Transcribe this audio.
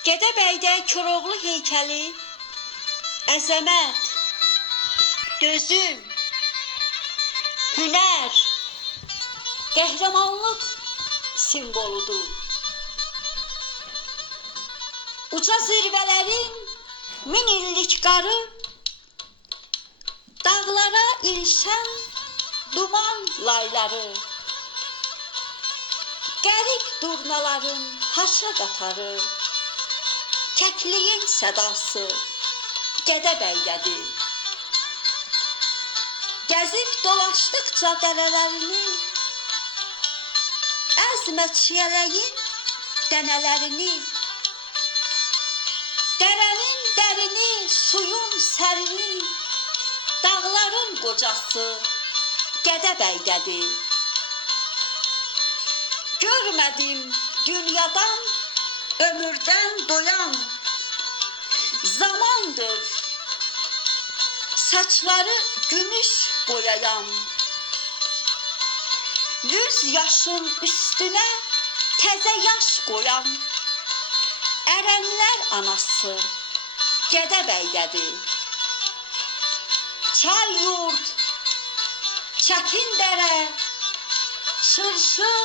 Gədəbəydə Koroğlu heykəli əzəmət, dözüm, hünər, qəhrəmanlıq simvoludur. Uca zirvələrin min illik qarı, dağlara ilişən duman layları, qərib durnaların haşa qatarı, kəkliyin sədası Gədəbəydədir. Gəzib dolaşdıqca dərələrini, əzmə çiyələyin dənələrini, dərənin dərini, suyun sərini, dağların qocası Gədəbəydədir. Görmədim dünyadan, ömürdən doyan, zamandır saçları gümüş boyayan, 100 yaşın üstünə təzə yaş qoyan, ərənlər anası Gədəbəydədir. Çay yurd, çətin dərə, şırşır